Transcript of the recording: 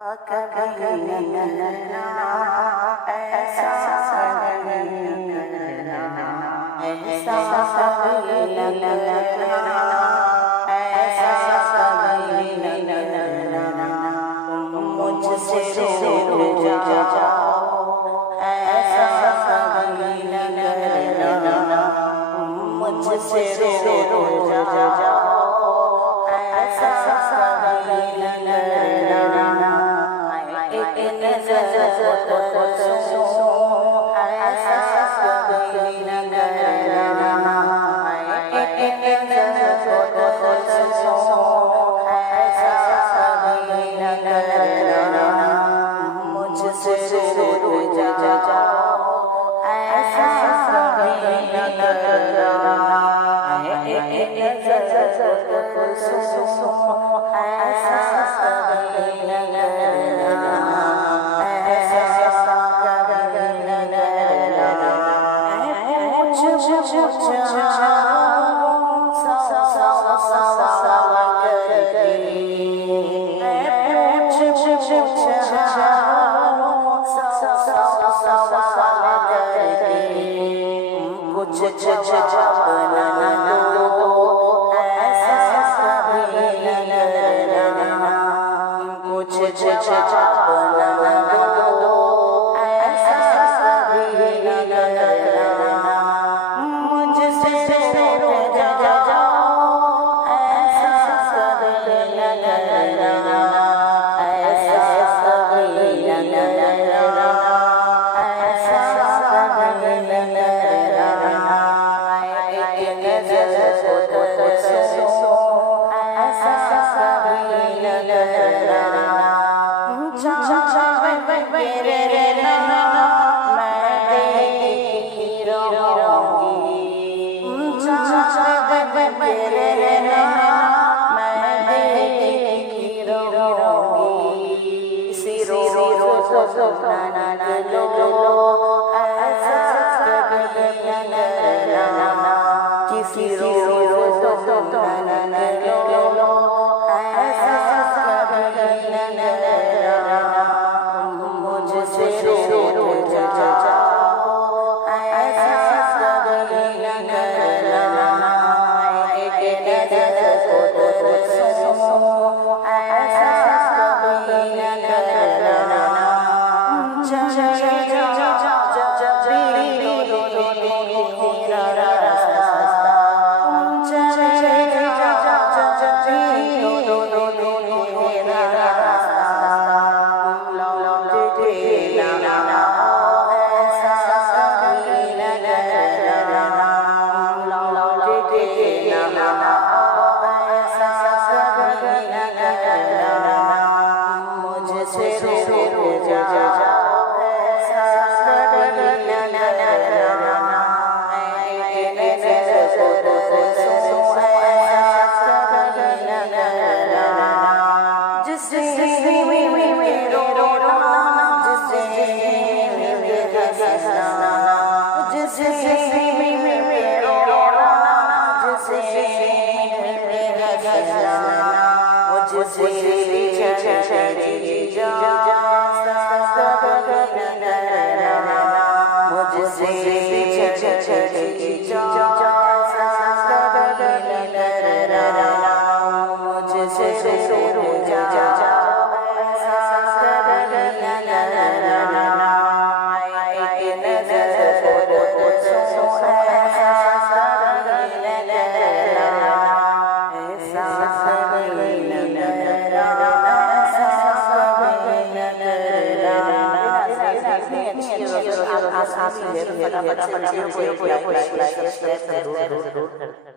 कभी न करना ऐसा, कभी न करना ऐसा, कभी न करना ऐसा, कभी न करना तुम मुझसे रूठ जाओ ऐसा, कभी न करना तुम मुझसे रूठ जाओ ऐसा, कभी न करना एक नज़र बरसो ऐसा, कभी न करना एक नज़र बरसो ऐसा, कभी न करना मुझसे रूठ जाओ ऐसा, कभी न करना एक नज़र बरसो ऐसा, कभी न करना कुछ बना दो ऐसा, कभी न करना कुछ बना दो ऐसा, कभी न करना मुझसे रूठ जाओ ऐसा, कभी न करना ऐसा, कभी न करना ऐसा, कभी न करना एक नज़र बरसो ऐसा, कभी न करना मेरे नैना मैं देखती रहूंगी मेरे नैना मैं देखती रहूंगी रोज ना लो ऐसा, कभी न करना किसी रोज ना लो ऐसा, कभी न करना मुझसे रूठ जाओ ऐसा, कभी न करना एक नज़र बरसो ऐसा, कभी न करना मुझसे रूठ जाओ ऐसा, कभी न करना एक नज़र बरसो ऐसा, कभी न करना जिससे में रोना जिससे में हंसना जिससे में रोना जिससे में हंसना मुझसे जा कभी न करना मुझसे जा कभी न करना मुझसे रूठ जाओ ऐसा, कभी न करना एक नज़र बरसो ऐसा, कभी न करना ऐसा, कभी न करना आप